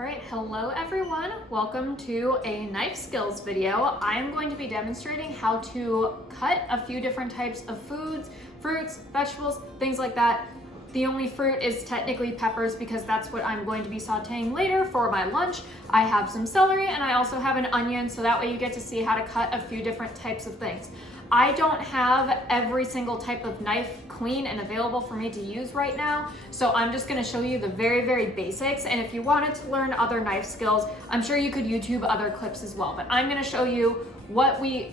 All right, hello everyone. Welcome to a knife skills video. I'm going to be demonstrating how to cut a few different types of foods, fruits, vegetables, things like that. The only fruit is technically peppers because that's what I'm going to be sauteing later for my lunch. I have some celery and I also have an onion, so that way you get to see how to cut a few different types of things. I don't have every single type of knife clean and available for me to use right now, so I'm just gonna show you the very basics, and if you wanted to learn other knife skills, I'm sure you could YouTube other clips as well, but I'm gonna show you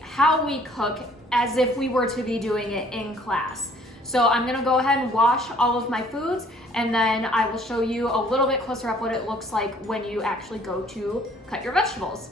how we cook as if we were to be doing it in class. So I'm gonna go ahead and wash all of my foods, and then I will show you a little bit closer up what it looks like when you actually go to cut your vegetables.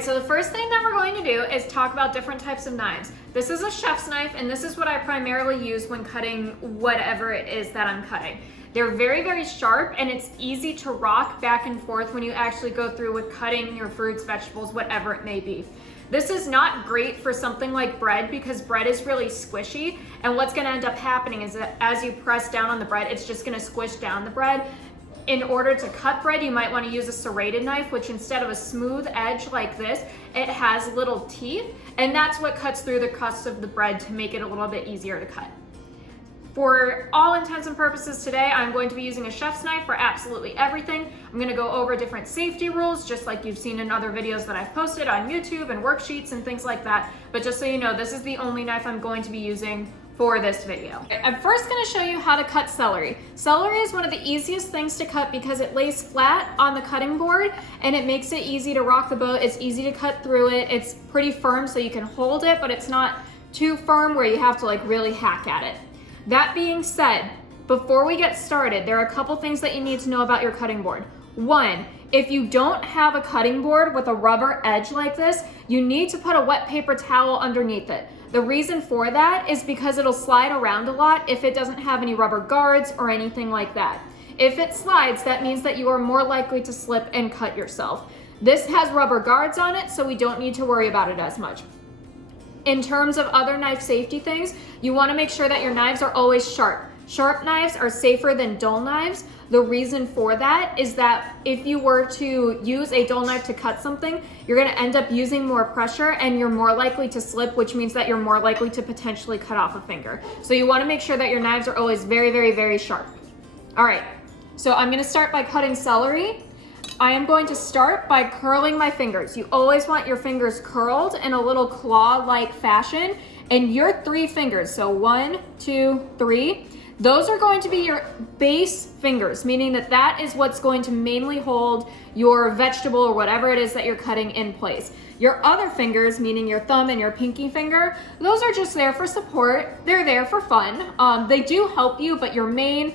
So the first thing that we're going to do is talk about different types of knives. This is a chef's knife, and this is what I primarily use when cutting whatever it is that I'm cutting. They're very sharp, and it's easy to rock back and forth when you actually go through with cutting your fruits, vegetables, whatever it may be. This is not great for something like bread because bread is really squishy, and what's gonna end up happening is that as you press down on the bread, it's just gonna squish down the bread. In order to cut bread, you might want to use a serrated knife, which instead of a smooth edge like this, it has little teeth, and that's what cuts through the crust of the bread to make it a little bit easier to cut. For all intents and purposes today, I'm going to be using a chef's knife for absolutely everything. I'm going to go over different safety rules, just like you've seen in other videos that I've posted on YouTube and worksheets and things like that. But just so you know, this is the only knife I'm going to be using for this video. I'm first going to show you how to cut celery. Celery is one of the easiest things to cut because it lays flat on the cutting board and it makes it easy to rock the boat. It's easy to cut through it. It's pretty firm so you can hold it, but it's not too firm where you have to really hack at it. That being said, before we get started, there are a couple things that you need to know about your cutting board. One, if you don't have a cutting board with a rubber edge like this, you need to put a wet paper towel underneath it. The reason for that is because it'll slide around a lot if it doesn't have any rubber guards or anything like that. If it slides, that means that you are more likely to slip and cut yourself. This has rubber guards on it, so we don't need to worry about it as much. In terms of other knife safety things, you want to make sure that your knives are always sharp. Sharp knives are safer than dull knives. The reason for that is that if you were to use a dull knife to cut something, you're going to end up using more pressure and you're more likely to slip, which means that you're more likely to potentially cut off a finger. So you want to make sure that your knives are always very sharp. All right, so I'm going to start by cutting celery. I am going to start by curling my fingers. You always want your fingers curled in a little claw-like fashion, and your 3 fingers, so 1, 2, 3, those are going to be your base fingers, meaning that that is what's going to mainly hold your vegetable or whatever it is that you're cutting in place. Your other fingers, meaning your thumb and your pinky finger, those are just there for support. They're there for fun. They do help you, but your main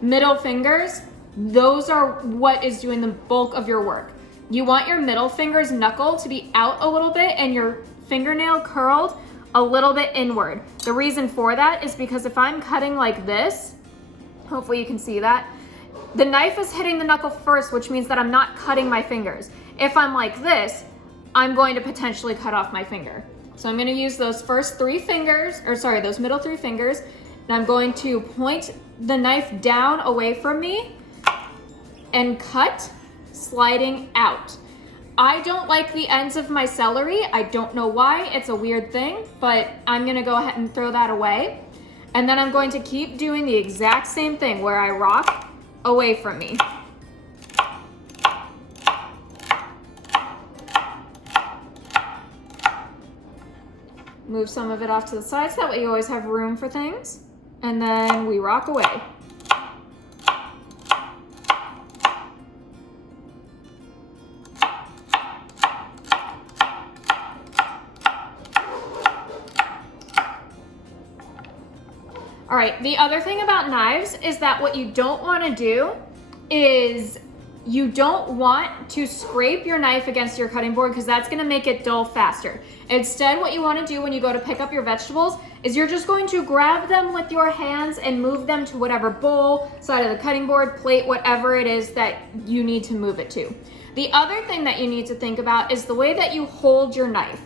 middle fingers, those are what is doing the bulk of your work. You want your middle finger's knuckle to be out a little bit and your fingernail curled a little bit inward. The reason for that is because if I'm cutting like this, hopefully you can see that, the knife is hitting the knuckle first, which means that I'm not cutting my fingers. If I'm like this, I'm going to potentially cut off my finger. So I'm going to use those first 3 fingers, those middle 3 fingers, and I'm going to point the knife down away from me and cut, sliding out. I don't like the ends of my celery. I don't know why, it's a weird thing, but I'm gonna go ahead and throw that away. And then I'm going to keep doing the exact same thing where I rock away from me. Move some of it off to the side so that way you always have room for things. And then we rock away. All right, the other thing about knives is that what you don't want to do is you don't want to scrape your knife against your cutting board because that's going to make it dull faster. Instead, what you want to do when you go to pick up your vegetables is you're just going to grab them with your hands and move them to whatever bowl, side of the cutting board, plate, whatever it is that you need to move it to. The other thing that you need to think about is the way that you hold your knife.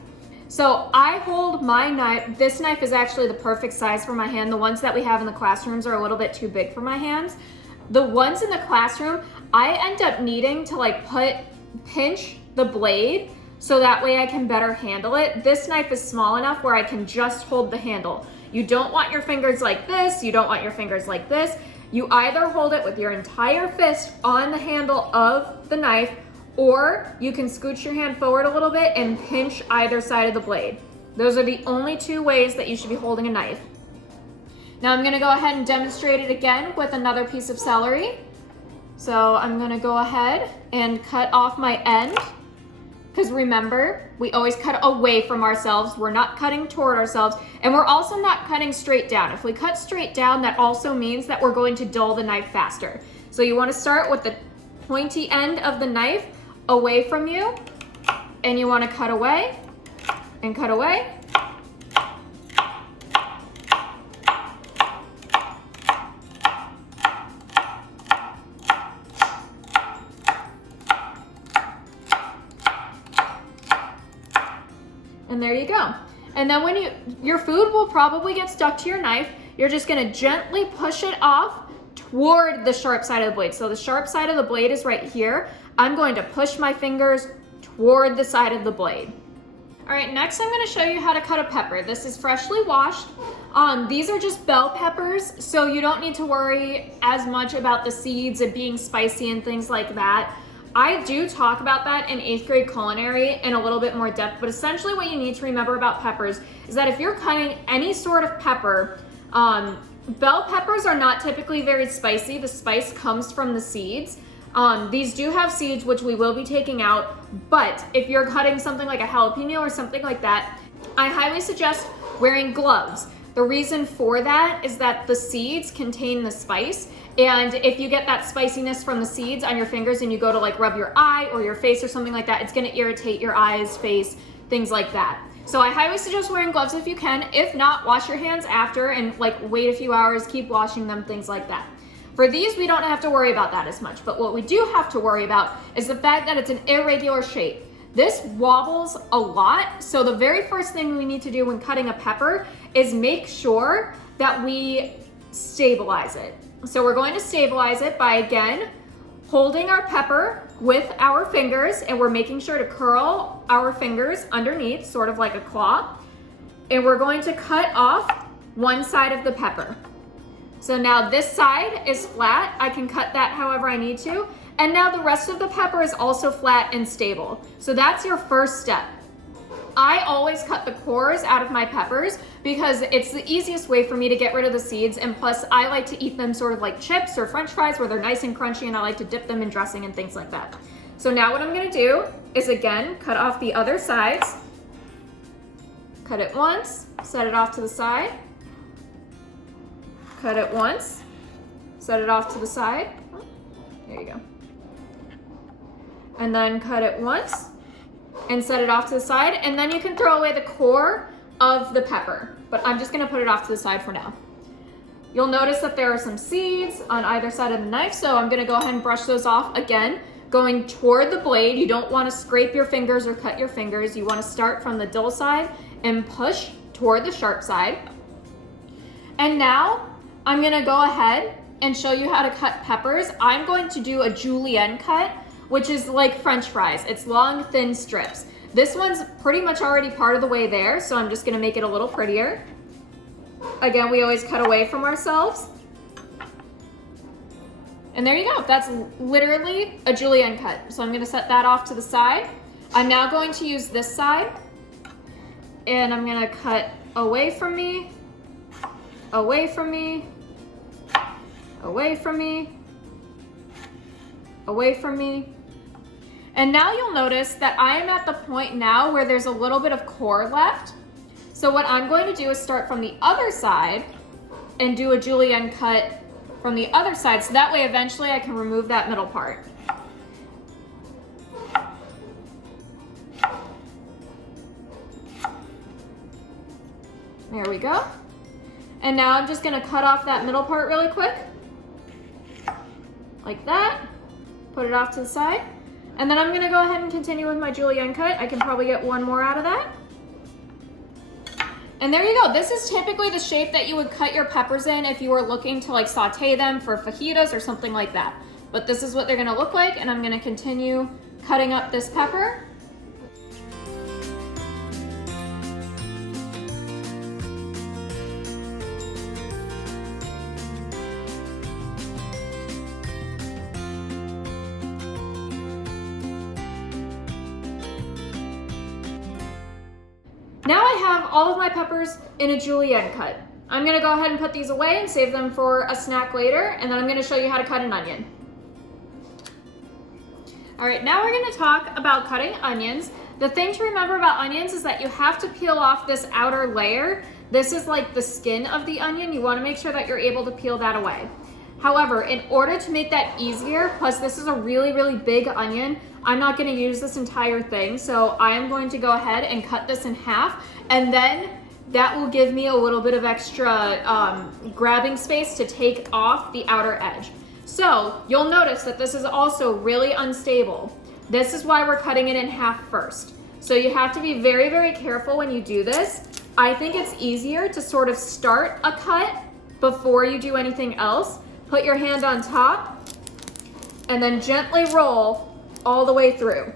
So I hold my knife, this knife is actually the perfect size for my hand. The ones that we have in the classrooms are a little bit too big for my hands. The ones in the classroom, I end up needing to like pinch the blade so that way I can better handle it. This knife is small enough where I can just hold the handle. You don't want your fingers like this. You don't want your fingers like this. You either hold it with your entire fist on the handle of the knife, or you can scooch your hand forward a little bit and pinch either side of the blade. Those are the only two ways that you should be holding a knife. Now I'm gonna go ahead and demonstrate it again with another piece of celery. So I'm gonna go ahead and cut off my end, because remember, we always cut away from ourselves. We're not cutting toward ourselves, and we're also not cutting straight down. If we cut straight down, that also means that we're going to dull the knife faster. So you wanna start with the pointy end of the knife away from you, and you wanna cut away and cut away. And there you go. And then when your food will probably get stuck to your knife, you're just gonna gently push it off toward the sharp side of the blade. So the sharp side of the blade is right here. I'm going to push my fingers toward the side of the blade. All right, next I'm gonna show you how to cut a pepper. This is freshly washed. These are just bell peppers, so you don't need to worry as much about the seeds and being spicy and things like that. I do talk about that in 8th grade culinary in a little bit more depth, but essentially what you need to remember about peppers is that if you're cutting any sort of pepper, bell peppers are not typically very spicy. The spice comes from the seeds. These do have seeds, which we will be taking out, but if you're cutting something like a jalapeno or something like that, I highly suggest wearing gloves. The reason for that is that the seeds contain the spice, and if you get that spiciness from the seeds on your fingers and you go to like rub your eye or your face or something like that, it's gonna irritate your eyes, face, things like that. So I highly suggest wearing gloves if you can. If not, wash your hands after and like wait a few hours, keep washing them, things like that. For these, we don't have to worry about that as much, but what we do have to worry about is the fact that it's an irregular shape. This wobbles a lot, so the very first thing we need to do when cutting a pepper is make sure that we stabilize it. So we're going to stabilize it by, again, holding our pepper with our fingers, and we're making sure to curl our fingers underneath, sort of like a claw, and we're going to cut off one side of the pepper. So now this side is flat. I can cut that however I need to. And now the rest of the pepper is also flat and stable. So that's your first step. I always cut the cores out of my peppers because it's the easiest way for me to get rid of the seeds, and plus I like to eat them sort of like chips or french fries where they're nice and crunchy, and I like to dip them in dressing and things like that. So now what I'm gonna do is again cut off the other sides. Cut it once, set it off to the side. Cut it once, set it off to the side. There you go. And then cut it once and set it off to the side, and then you can throw away the core of the pepper, but I'm just gonna put it off to the side for now. You'll notice that there are some seeds on either side of the knife, so I'm gonna go ahead and brush those off again, going toward the blade. You don't wanna scrape your fingers or cut your fingers. You wanna start from the dull side and push toward the sharp side. And now I'm gonna go ahead and show you how to cut peppers. I'm going to do a julienne cut, which is like french fries. It's long, thin strips. This one's pretty much already part of the way there, so I'm just gonna make it a little prettier. Again, we always cut away from ourselves. And there you go, that's literally a julienne cut. So I'm gonna set that off to the side. I'm now going to use this side, and I'm gonna cut away from me, away from me, away from me, away from me. And now you'll notice that I am at the point now where there's a little bit of core left. So what I'm going to do is start from the other side and do a julienne cut from the other side, so that way eventually I can remove that middle part. There we go. And now I'm just gonna cut off that middle part really quick. Like that. Put it off to the side. And then I'm gonna go ahead and continue with my julienne cut. I can probably get one more out of that. And there you go. This is typically the shape that you would cut your peppers in if you were looking to like saute them for fajitas or something like that. But this is what they're gonna look like, and I'm gonna continue cutting up this pepper. Now I have all of my peppers in a julienne cut. I'm gonna go ahead and put these away and save them for a snack later, and then I'm gonna show you how to cut an onion. All right, now we're gonna talk about cutting onions. The thing to remember about onions is that you have to peel off this outer layer. This is like the skin of the onion. You wanna make sure that you're able to peel that away. However, in order to make that easier, plus this is a really, really big onion, I'm not gonna use this entire thing, so I am going to go ahead and cut this in half, and then that will give me a little bit of extra grabbing space to take off the outer edge. So you'll notice that this is also really unstable. This is why we're cutting it in half first. So you have to be very, very careful when you do this. I think it's easier to sort of start a cut before you do anything else. Put your hand on top and then gently roll all the way through.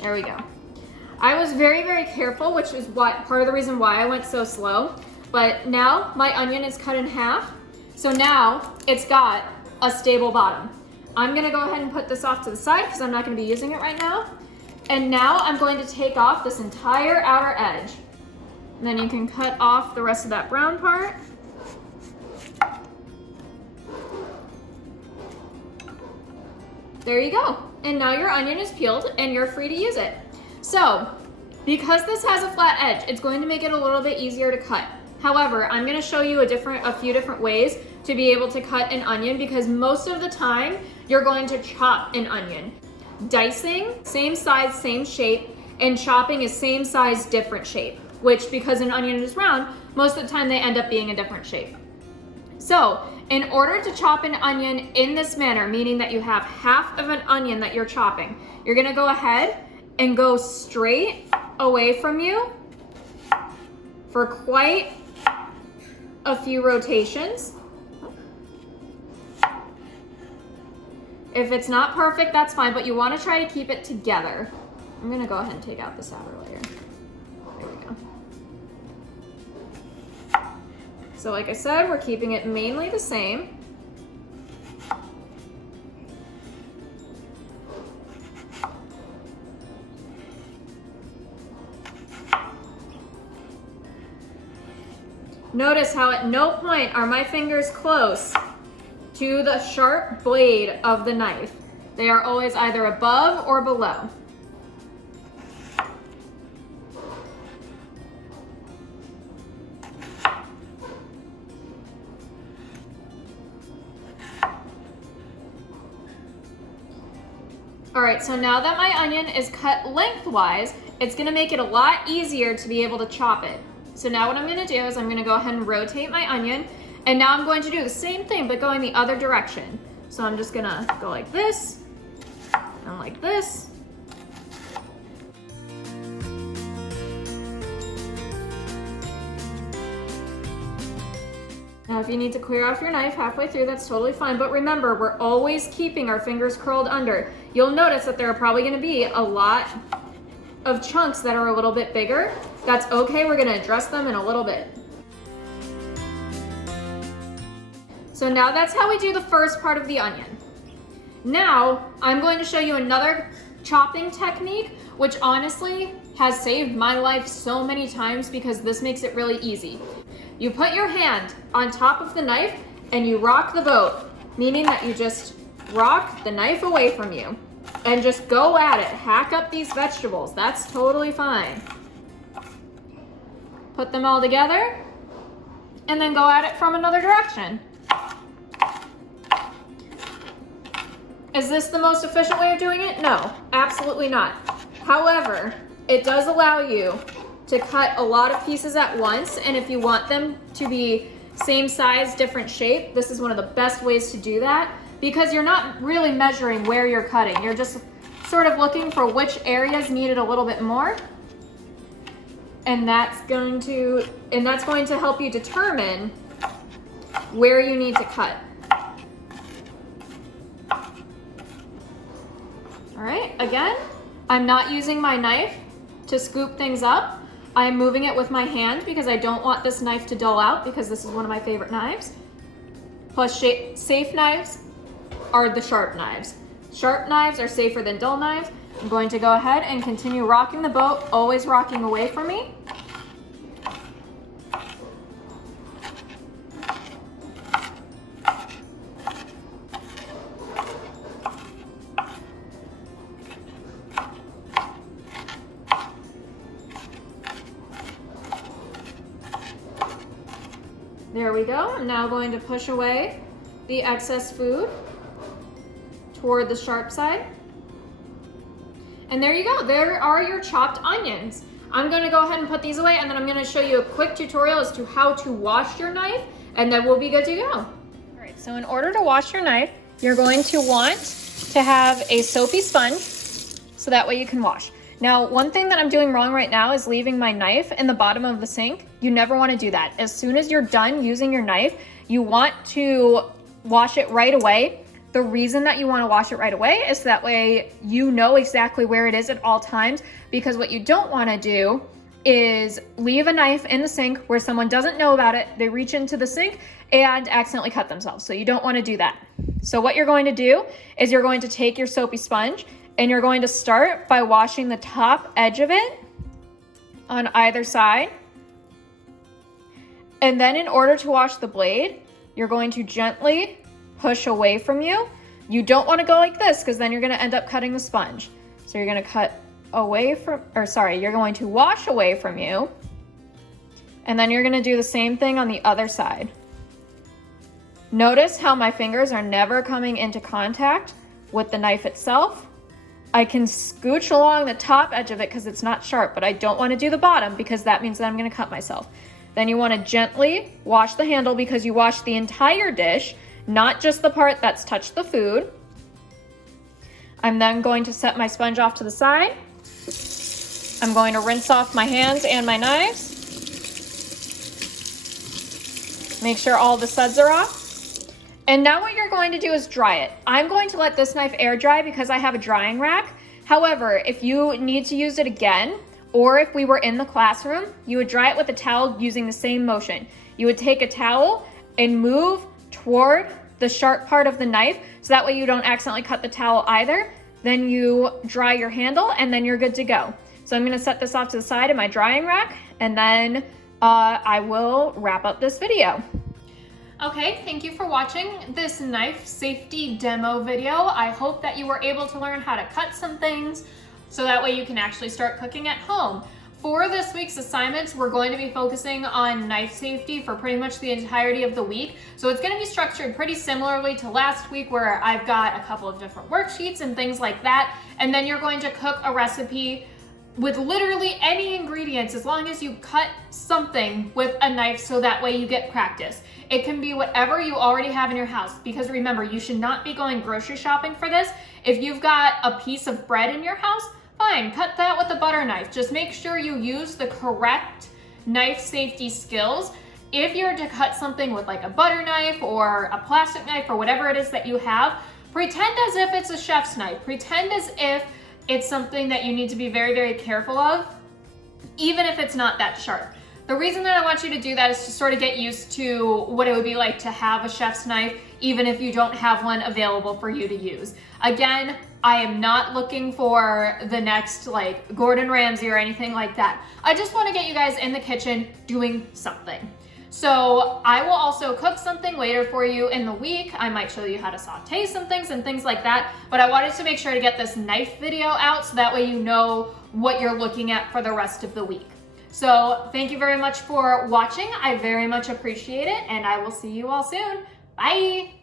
There we go. I was very, very careful, which is part of the reason why I went so slow. But now my onion is cut in half. So now it's got a stable bottom. I'm gonna go ahead and put this off to the side because I'm not gonna be using it right now. And now I'm going to take off this entire outer edge. And then you can cut off the rest of that brown part. There you go. And now your onion is peeled and you're free to use it. So, because this has a flat edge, it's going to make it a little bit easier to cut. However, I'm gonna show you a few different ways to be able to cut an onion, because most of the time, you're going to chop an onion. Dicing, same size, same shape, and chopping is same size, different shape, which because an onion is round, most of the time they end up being a different shape. So, in order to chop an onion in this manner, meaning that you have half of an onion that you're chopping, you're gonna go ahead and go straight away from you for quite a few rotations. If it's not perfect, that's fine, but you want to try to keep it together. I'm gonna go ahead and take out this outer layer. There we go. So like I said, we're keeping it mainly the same. Notice how at no point are my fingers close to the sharp blade of the knife. They are always either above or below. All right, so now that my onion is cut lengthwise, it's gonna make it a lot easier to be able to chop it. So now what I'm gonna do is I'm gonna go ahead and rotate my onion, and now I'm going to do the same thing, but going the other direction. So I'm just gonna go like this, and like this. Now if you need to clear off your knife halfway through, that's totally fine. But remember, we're always keeping our fingers curled under. You'll notice that there are probably gonna be a lot of chunks that are a little bit bigger. That's okay, we're gonna address them in a little bit. So now that's how we do the first part of the onion. Now, I'm going to show you another chopping technique, which honestly has saved my life so many times because this makes it really easy. You put your hand on top of the knife and you rock the boat, meaning that you just rock the knife away from you and just go at it. Hack up these vegetables. That's totally fine. Put them all together and then go at it from another direction. Is this the most efficient way of doing it? No, absolutely not. However, it does allow you to cut a lot of pieces at once, and if you want them to be same size, different shape, this is one of the best ways to do that. because you're not really measuring where you're cutting. You're just sort of looking for which areas needed a little bit more. And that's going to help you determine where you need to cut. All right, again, I'm not using my knife to scoop things up. I'm moving it with my hand because I don't want this knife to dull out, because this is one of my favorite knives. Plus, safe knives are the sharp knives. Sharp knives are safer than dull knives. I'm going to go ahead and continue rocking the boat, always rocking away from me. There we go. I'm now going to push away the excess food toward the sharp side. And there you go. There are your chopped onions. I'm going to go ahead and put these away, and then I'm going to show you a quick tutorial as to how to wash your knife, and then we'll be good to go. All right, so in order to wash your knife, you're going to want to have a soapy sponge so that way you can wash. Now, one thing that I'm doing wrong right now is leaving my knife in the bottom of the sink. You never want to do that. As soon as you're done using your knife, you want to wash it right away. The reason that you want to wash it right away is so that way you know exactly where it is at all times, because what you don't want to do is leave a knife in the sink where someone doesn't know about it, they reach into the sink and accidentally cut themselves. So you don't want to do that. So what you're going to do is you're going to take your soapy sponge and you're going to start by washing the top edge of it on either side. And then in order to wash the blade, you're going to gently push away from you. You don't want to go like this, because then you're going to end up cutting the sponge. So you're going to cut away from, you're going to wash away from you. And then you're going to do the same thing on the other side. Notice how my fingers are never coming into contact with the knife itself. I can scooch along the top edge of it because it's not sharp, but I don't want to do the bottom because that means that I'm going to cut myself. Then you want to gently wash the handle because you wash the entire dish, not just the part that's touched the food. I'm then going to set my sponge off to the side. I'm going to rinse off my hands and my knives. Make sure all the suds are off. And now what you're going to do is dry it. I'm going to let this knife air dry because I have a drying rack. However, if you need to use it again, or if we were in the classroom, you would dry it with a towel using the same motion. You would take a towel and move toward the sharp part of the knife, so that way you don't accidentally cut the towel either. Then you dry your handle and then you're good to go. So I'm gonna set this off to the side of my drying rack, and then I will wrap up this video. Okay, thank you for watching this knife safety demo video. I hope that you were able to learn how to cut some things so that way you can actually start cooking at home. For this week's assignments, we're going to be focusing on knife safety for pretty much the entirety of the week. So it's going to be structured pretty similarly to last week, where I've got a couple of different worksheets and things like that. And then you're going to cook a recipe with literally any ingredients, as long as you cut something with a knife so that way you get practice. It can be whatever you already have in your house, because remember, you should not be going grocery shopping for this. If you've got a piece of bread in your house, fine, cut that with a butter knife. Just make sure you use the correct knife safety skills. If you're to cut something with like a butter knife or a plastic knife or whatever it is that you have, pretend as if it's a chef's knife. Pretend as if it's something that you need to be very, very careful of, even if it's not that sharp. The reason that I want you to do that is to sort of get used to what it would be like to have a chef's knife, even if you don't have one available for you to use. Again, I am not looking for the next like Gordon Ramsay or anything like that. I just want to get you guys in the kitchen doing something. So I will also cook something later for you in the week. I might show you how to saute some things and things like that, but I wanted to make sure to get this knife video out so that way you know what you're looking at for the rest of the week. So thank you very much for watching. I very much appreciate it, and I will see you all soon. Bye.